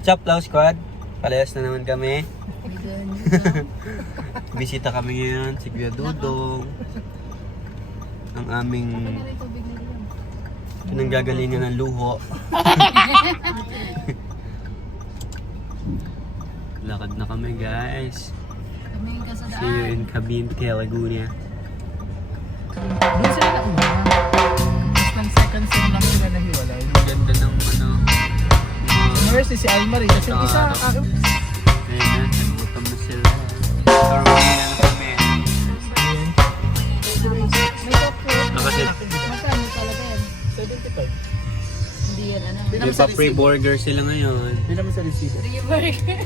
Chop Lao Squad. Palayas na naman kami. Bisita kami ngayon si Kuya Dudong. Ang aming pinanggagalingan ng luho. Lakad na kami guys. See you in Cabinte, Laguna. Doon sila na una. Ng second sem lang sila nahiwalay. Ang ganda ng ano. Nurse si Almarie. Kasi yung isa, akin. Ayun na, nagutom na sila. Na kami. May. Nakasit. Magkano talaga yan? 75. Hindi yan ano. Naman pa sa free burger sila ngayon. Hindi naman sa resibo. Three burger.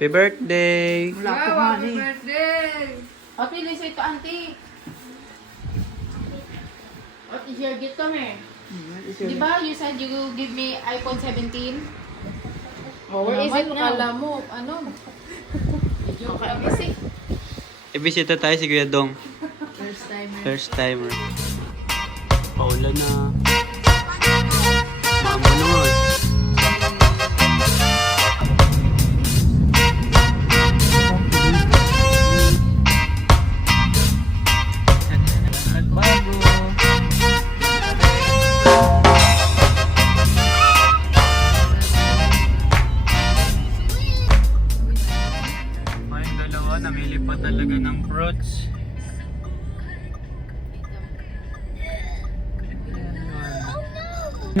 Happy birthday! Wala po Wow, happy birthday! Ate, lisa ito, auntie. What is your gift kami? Di ba you said you will give me iPhone 17? Oh, where is it now? Kala mo, ano? Medyo kasi. Ibisita tayo si Kuya Dong. First time. First timer. Paulan na.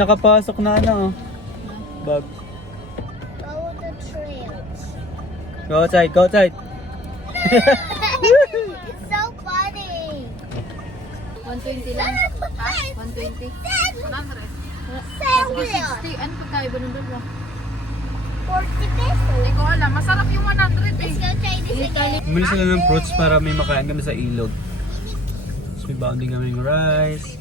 Nakapasok na ano. Bag. Follow the trails. Go outside, go outside. it's so funny. 120 lang. Ha? 120? 100. Sandwich. 60. Ano pa tayo ba nung dalawa? 40 pesos. Hindi ko alam. Masarap yung 100 eh. Let's go try this again. Bumili sila ng fruits para may makain kami sa ilog. Tapos may bounding kami ng rice,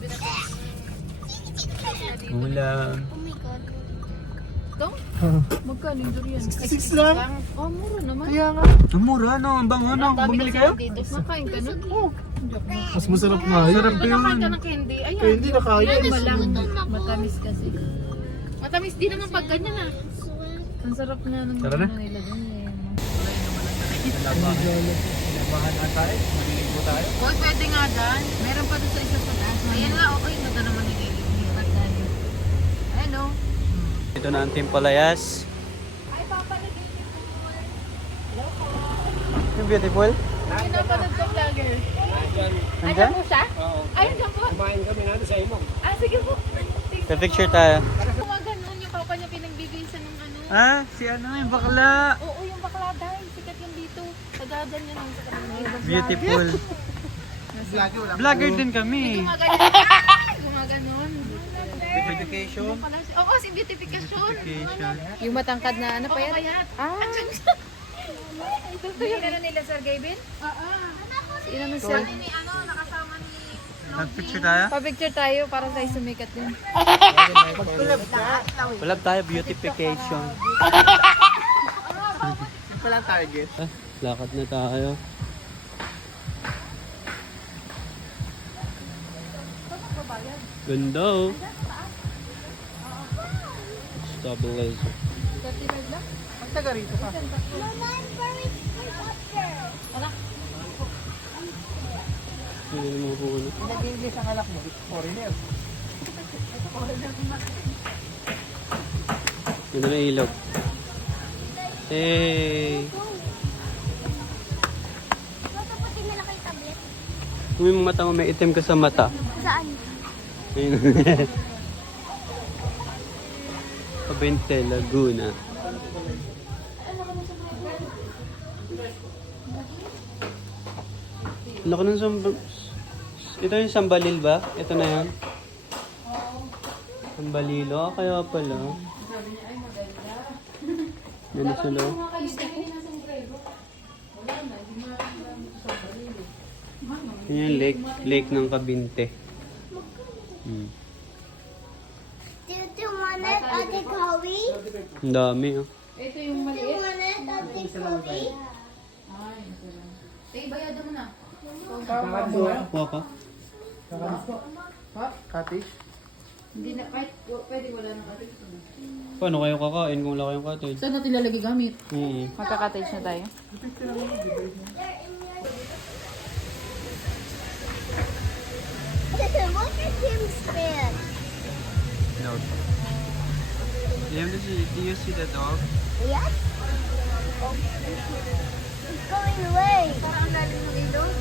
ulam. Oh my god. Ito? Magkano yung durian? 66 lang. Oh, mura naman. Kaya nga. Ang mura no, ang bango no. Bumili kasi kayo? Dito. Nakain ka nun? Oh. Mas masarap nga. Sarap Ito nakain ka ng candy. Ayan. Kaya hindi na kaya. Ay, malang. Matamis kasi. Matamis din naman pag ganyan ah. Ang sarap nga ng Tara na. ano nila dun eh. Labahan na tayo. Maliligo tayo. Huwag pwede nga dyan. Meron pa doon sa isa sa taas. Ayan nga, okay. Ganda naman nililipat tayo. Ayan o. Ito na ang Team Palayas. Yung beautiful. Ayun na panood ko vlogger. Nandyan? po siya? Ayun dyan po. Kumain kami natin sa imong. Ah, sige po. Sa picture tayo. Mga ganun yung papa niya pinagbibisa ng ano. Ah, si ano yung bakla. Oo, yung bakla dahil. Sikat yung dito. Sa kanila. Beautiful. Vlogger din kami. Gumaganon. Gumaganon. Beautification. Oo, si beautification. Beautification. Yung matangkad na ano pa yan? Ah. Ito to yung ano nila, Sir Gavin? Oo. Si ano Sir? Ni ano, nakasama ni Nag-picture tayo? Pa-picture tayo para tayo sumikat din. Collab tayo, beautification. Walang target. Lakad na tayo. Ganda oh. Stabilizer. Ang taga rito ka. Hindi na mga puno. Nag-English ang anak mo. Foreigner. Ganda na ilog. Hey! Kung yung mata mo may itim ka sa mata. Saan? Ayun. Kabente, Laguna. Laki ng samba... Ito yung sambalil ba? Ito na yan? Sambalilo? Ah, kaya pala. Yan sila. Yan yung lake, lake ng Kabinte. Do you want it, Ate Chloe? Ang dami oh. Ito yung Do you want it, Ate Chloe? Eh, bayadan mo na. Kuha ka? Ha? Cottage? Hindi na, kahit pwede wala na kasi. Paano kayo kakain kung wala kayong cottage? Saan natin lalagay gamit? Hmm. Magka-cottage na tayo. Look at him spin. No. Do you, see, do you see the dog? Yes? Oh, it's going away. Parang ang lalim ng ilog.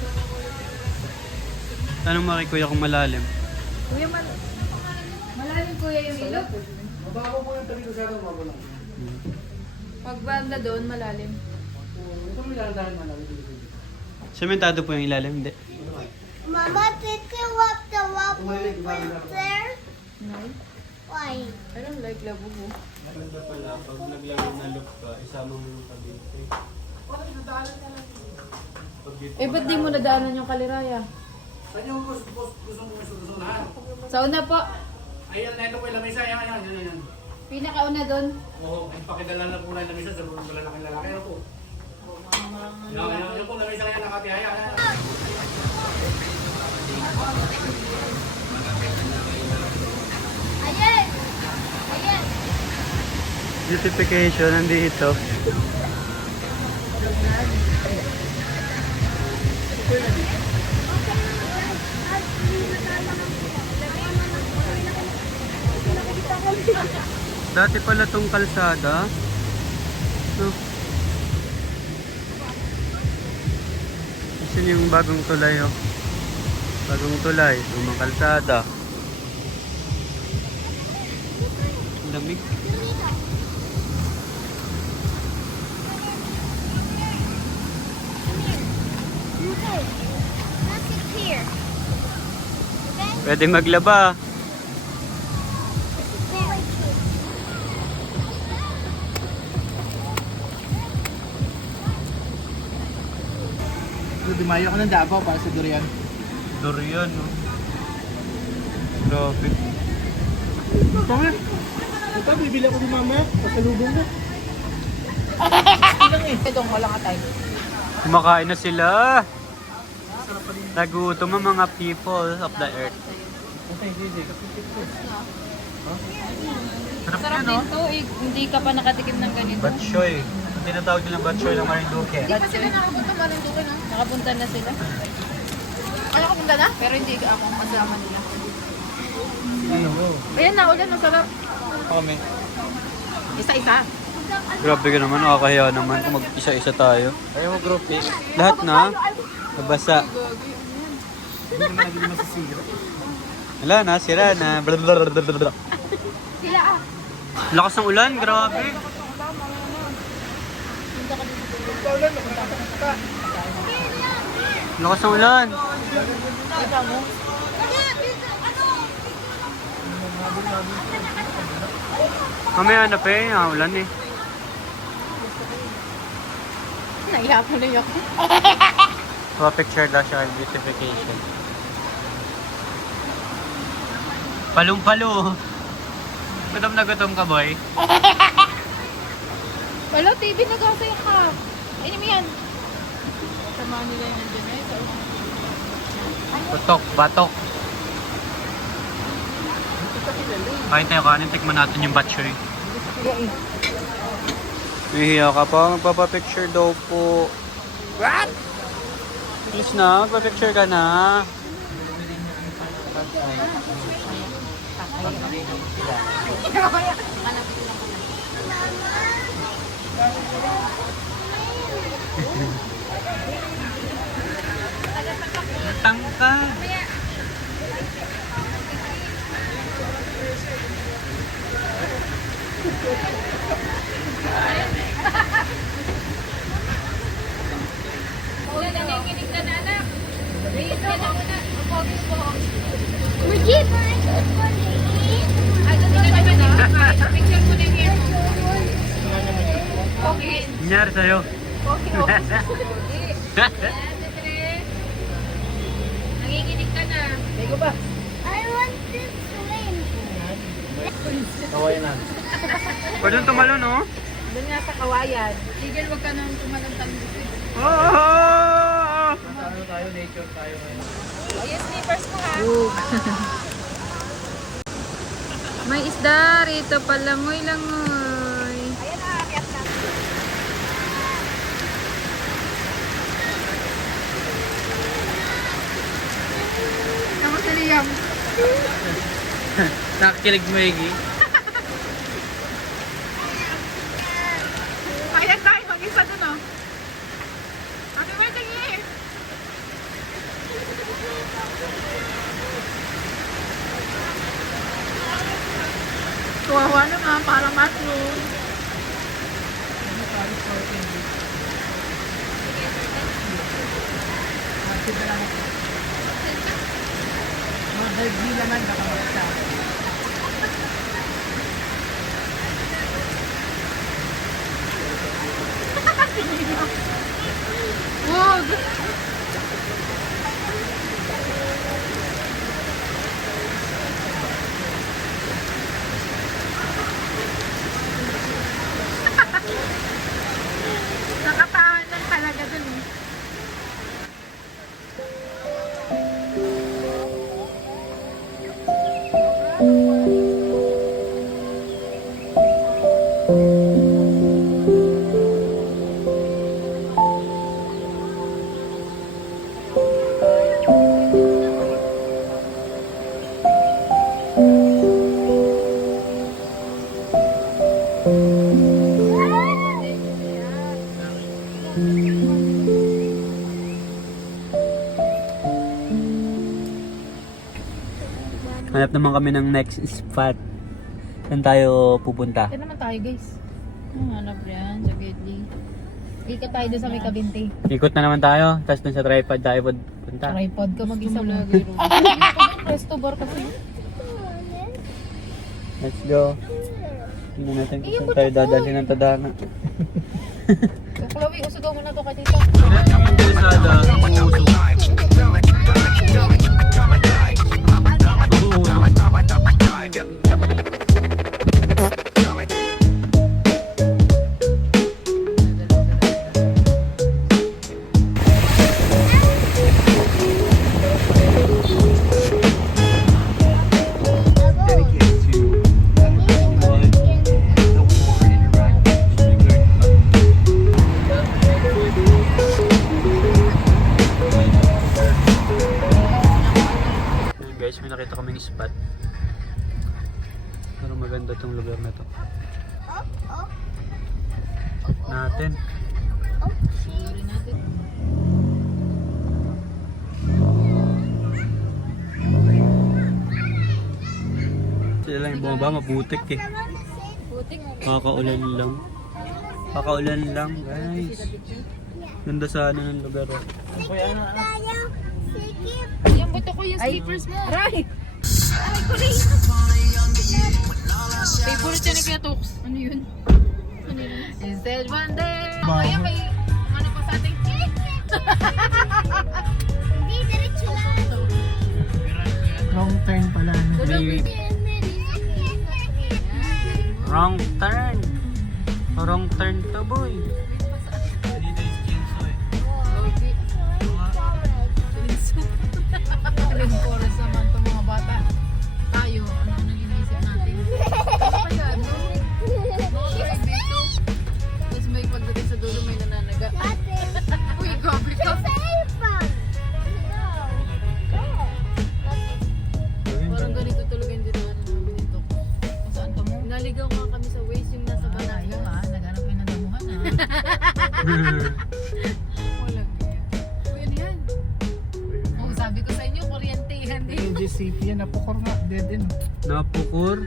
Tanong mo kay kuya kung malalim. Kuya, mal malalim kuya yung ilog. Pag banda doon, malalim. Sementado po yung ilalim, hindi. Mama, did you walk the walk there? No? Why? I don't like labubo. Maganda pala, pag naglaro na look ka, isama mo yung kabinte. Eh, ba't di mo nadaanan yung kaliraya? Saan yung gusto, gusto, gusto, gusto, gusto na? Sa una po, Ayan, na ito po yung lamisa. Ayan, ayan, ayan, ayan. pinakauna doon. Oo, ang pakidala na po na yung lamisa sa mga lalaking lalaki. Ano po? Ayan, ayan, ayan po, lamisa yan nakatihaya. Ayan, ayan. Beautification nandito. Dati pala tong kalsada. No. Kasi yung bagong tulay oh. Bagong tulay, lumang kalsada. Ang lamig. Pwede maglaba. Dumayo ka ng Davao para sa durian. Durian, no? Grabe. Mama, ito bibili ako ni mama. Pasalubong mo. Itong wala ka tayo. Kumakain na sila. Nagutom ang mga people of the earth. Okay, sige. Sarap Sarap yun, no? din to, eh, hindi ka pa nakatikim ng ganito. Batchoy. Ang tinatawag nilang batchoy ng Marinduque. Hindi pa sila nakapunta doon, no? Nakapunta na sila. Ano nakapunta na? Pero hindi ako kasama nila. Ano? Ayan na, ulan, masarap. Kami. Isa-isa. Grabe ka naman, nakakahiya naman kung mag-isa-isa tayo. Ayaw mo group eh. Lahat na, nabasa. Hindi naman naging masisira. Wala na, sira na. Blablabla. Sila ah. Lakas ng ulan, grabe. Lakas ng ulan. Kita mo? Mamaya na pa eh, ah, ulan eh. Naiyak mo na ako. Pa-picture daw siya beautification. Palong-palo. Gutom na gutom ka, boy. Wala, TV nag-asay ka. Ayun mo yan. Sama nila yung nandiyan na ito. Tutok, batok. Kain tayo kanin, tikman natin yung batchoy. Nahihiya ka pa, magpapapicture daw po. What? Please na, magpapicture ka na. Tangka. Would you mind for the eat? Ay, doon ka naman eh. Picture mo na yung hair mo. Okay. Nangyari sa'yo. Okay, okay. Siyempre. Nanginginig ka na. I want to swim. Kawayan na. Pwede tumalon, no? Doon nga sa kawayan. Tigil, nang tumalantang dito. Oh! Ano tayo, nature tayo ngayon. Ayan, slippers ko ha. May isda rito palangoy langoy. Ayan na, akyat na. Si Liam. Nakikilig mo, Iggy. Ayan tayo, mag-isa dun oh. Ate Mer, tingin. Kawawa naman, parang mushroom. Wag! Naman kami ng next spot. Saan tayo pupunta? Yan naman tayo guys. Ang hanap yan sa Gately. Ikat tayo doon sa may kabinte. Ikot na naman tayo, tapos dun sa tripod tayo punta. Tripod ka mag-isa mo. Resto bar kasi. Let's go. Tingnan natin kung saan tayo dadalhin ng tadhana. Chloe, usugaw mo na to kay tita. Ayun guys, nakita kaming spot. Pero maganda tong lugar na to. Natin. Sila lang yung bumaba, maputik eh. Putik. Kakaulan lang. Kakaulan lang guys. Ganda sana ng lugar. oh. Tayo, sikip. Yung buto ko yung slippers mo. Aray! Favorite yan ni Kuya Tox. Ano yun? Ano yun? He said one day. Oh, yan may ano pa sa ating Hindi, diretso lang. Wrong turn pala. May wrong turn. Wrong turn to boy. Dito Walang. Uy, ano yan? Oh, sabi ko sa inyo, kuryentehan din. Yung GCP yan, napukor nga. Dead end. Napukor.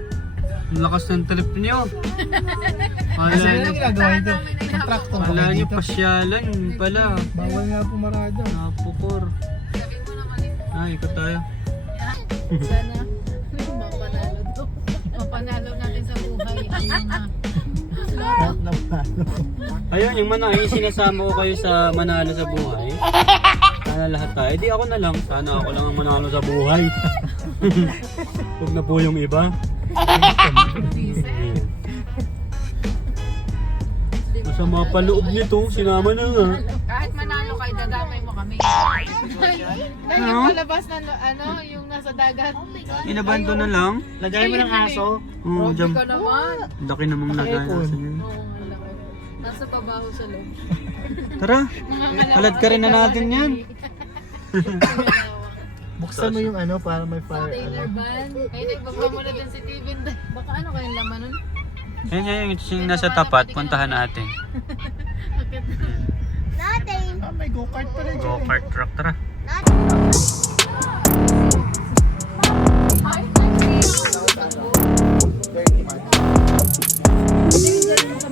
Ang lakas ng trip niyo. Kala Kasi niyo, yung ginagawa ito. Ba kala dito? pasyalan pala. Bawal nga pumarada. Napukor. Sabi mo naman eh. Ah, ikot tayo. Sana mapanalo to. Mapanalo natin sa buhay. Ano na? Ayun, yung manalo, yung sinasama ko kayo sa manalo sa buhay. Sana lahat tayo. Di ako na lang. Sana ako lang ang manalo sa buhay. Huwag na po yung iba. Masama pa loob nito. Sinama na nga. Kami. Yung palabas na ano, yung nasa dagat. Inabando na lang. Lagay mo ng aso. Oo, Grabe jam. ka naman. Laki namang lagay. Oo, ang laki. Nasa pabaho sa loob. Tara, halad ka rin na natin yan. Buksan mo yung ano para may fire. Taylor band. Ay, nagbaba mo na din si Steven. Baka ano kayong laman nun? Yan yan, yung yung nasa tapat, puntahan natin. Nothing. Ah, may go-kart pa rin Go kart truck, tara.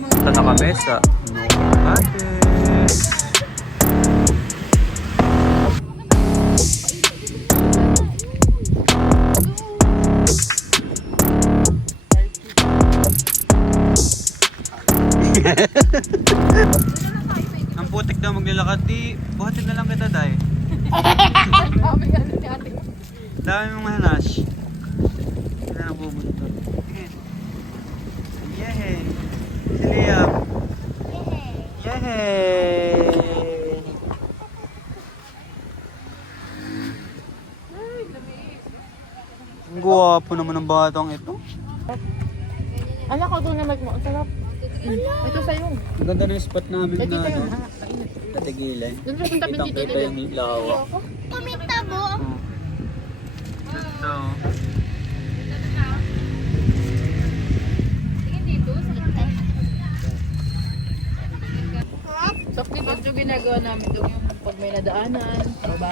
Punta na kami sa Nocate. Ang daw maglalakad, di buhatin na lang kita, Day. Kami ano ni ate. Dami mong hanash. Hindi na nabubunto. Yehey! Si Liam. Yehey! Ang guwapo naman ng batang ito. Anak ko doon na mag mo. Ang sarap. Ito sa'yo. Ang ganda ng spot namin na tayo. ano, Ah, kainit. katigilan. Doon sa tabi Kitang dito. kita yung lawa. Kumita mo. Ito. Tingin dito. Sa clip yung ginagawa namin doon yung pag may nadaanan. Baba.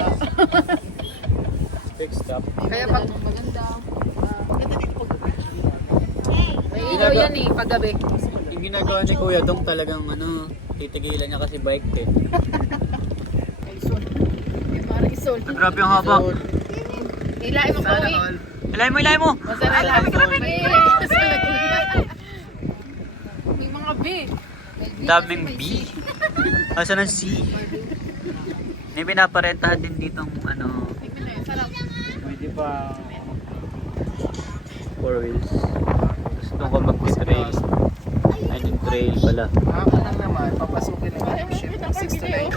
Fix stop. Kaya pag maganda. May ilaw yan eh, paggabi. Yung ginagawa ni Kuya Dong talagang ano, titigilan niya kasi bike din. May parang isol. Grabe ang haba. Ilain mo uwi. Ilay mo, ilay mo! Masarap lang. May May mga B. Daming B. Asa ng C? May pinaparentahan din dito ang ano. Pwede pa. four wheels. Doon ka mag-trail. Trail pala. Ako lang naman, papasukin yung shift ng 6 to 9.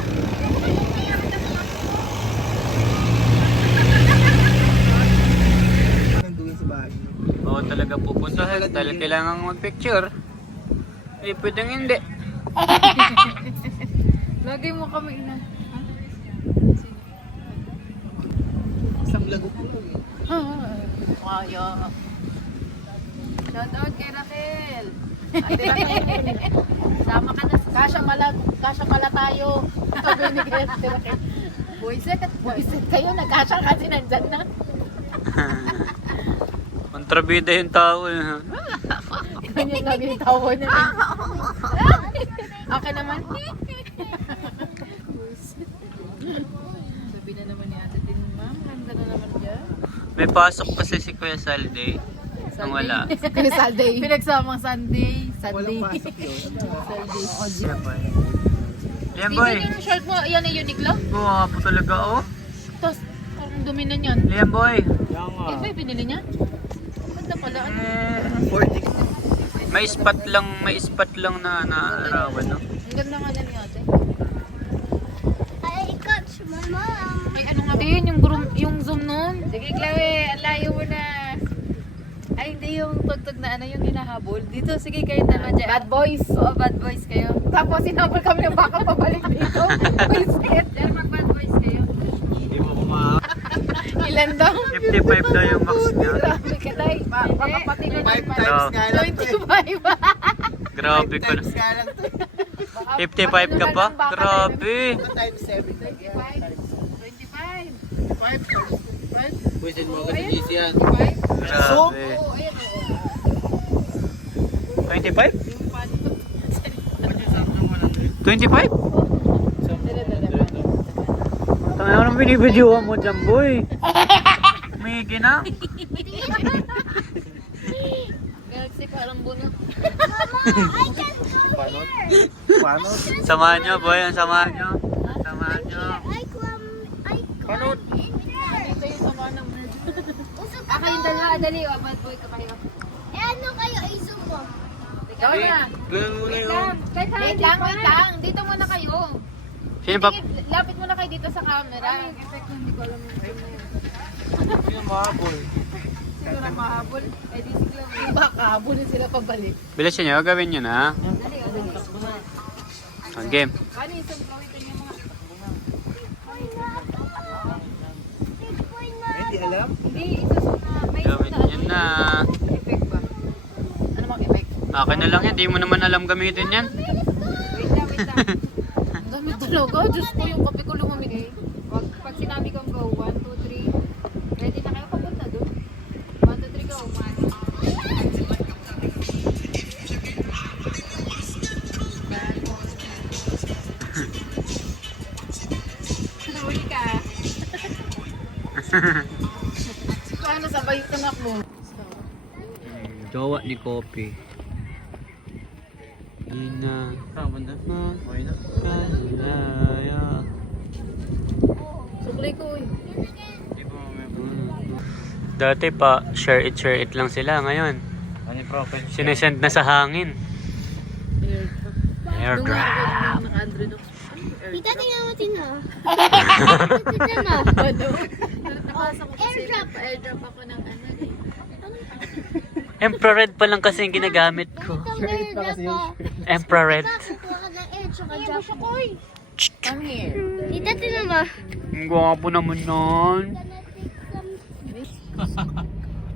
Nandun sa bahay. Oo talaga pupuntahan dahil kailangan mag-picture. Eh, pwedeng hindi. Lagi mo kami ina. Isang lagok mo lang eh. Kaya. Shout out kay Raquel. Sama ka na. Kasha pala, kasha pala tayo. Sabi ni Raquel. Boyset at boyset kayo. Nagkasya kasi nandyan na. Kontrabida yung tao eh. Yun yung lagi yung tawa niya. okay naman. Sabi na naman ni Ate Tin, ma'am, handa na naman dyan. May pasok kasi si Kuya Salde. Nang wala. Sunday. Pinagsamang Sunday. Sunday. Walang pasok yun. Sunday. Liam boy. Tingnan yung shirt mo, yan ay Uniqlo. Guwapo talaga oh. Tapos, parang dumi na yan. Liam boy. Yan nga. Eh, ba yung binili niya? Ganda pala. Ano? Eh, may spot lang, may spot lang na naarawan no. Ang ganda nga na ni ate. I got my mom. Ay, ano nga? Din, yung, groom, yung zoom nun. Sige, Chloe, ang layo mo na. Ay, hindi yung tugtog na ano yung hinahabol. Dito, sige kayo naman dyan. Bad boys. Oo, bad boys kayo. Tapos sinabol kami ng baka pabalik dito. Bullshit. Pero mag bad boys kayo. Hindi mo kuma. Ilan daw? 55 daw yung max niya. Grabe ka, Day. Baka pati na Five naman. times nga lang to eh. 25. Grabe ka na. times nga lang to eh. 55 ka pa? Grabe. Ito times 7. 25. 5 times. Buisin mo agad Ayun, si yan. 25. Grabe. Oo, ayan o. 25? Yung paano. 25? Dala, dala. Tangina Anong binibidyoan mo dyan, boy? May gina? Galaxy buno. I can go here. Paano? Samahan nyo, boy. Ang samahan nyo. Samahan nyo. I climb, I climb in there. Ito yung sama ng bird. Usok Ah, kayong dalawa, dali. Oh, bad boy ka kayo. Eh, ano kayo? I-zoom mo. Ikaw na. Ganun muna Wait lang. Wait lang, wait lang. Dito muna kayo. Sino? Tingin- Lapit muna kayo dito sa camera. Effect? Hindi ko alam yung. Yung mahabol. Siguro mahabol. Eh di siguro. Baka habulin sila pabalik. Bilisan nyo, gawin nyo na. Dali, o dali. Ang game. Paano yung isang kawitan yung mga... Hindi alam. Hindi, isusok isang nyo na. Effect ba? Ano mang effect? Akin na lang yan. Di mo naman alam gamitin yan. Wait lang, wait lang. Ang dami talaga. Diyos ko, yung kape ko lumamig. Wag, pag sinabi kong go, 1, 2, 3. Ready na kayo papunta doon? 1, 2, 3, go. Man. Nahuli ka. Paano sabay yung tanak mo? Jowa ni Kopi. Ina. Tama na. Ma. Okay na. Kalaya. Suklay ko eh. Dati pa, share it, share it lang sila. Ngayon, Ano profile? sinesend na sa hangin. Airdrop. Airdrop. Tita, tingnan mo, Tina. Tita na. Ano? Nakasa ko kasi pa-airdrop ako ng ano eh. Infrared pa lang kasi yung ginagamit ko. Na kasi yun. Infrared. Kuha ka ng air, tsaka jump. Come here. Tita, tingnan mo. Ang gwapo naman nun.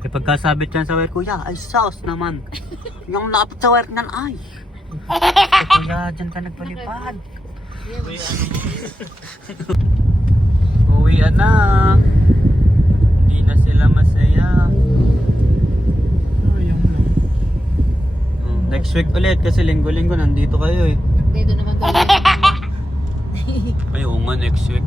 Kapag kasabit yan sa wire, kuya, ay sauce naman. Yung lapit sa wire nan ay. Ay, kuya, dyan ka nagpalipad. Uwian na. Na sila masaya. Sayang lang. Oh, Next week ulit kasi linggo-linggo nandito kayo eh. Dito naman tayo. Ay, oo nga next week.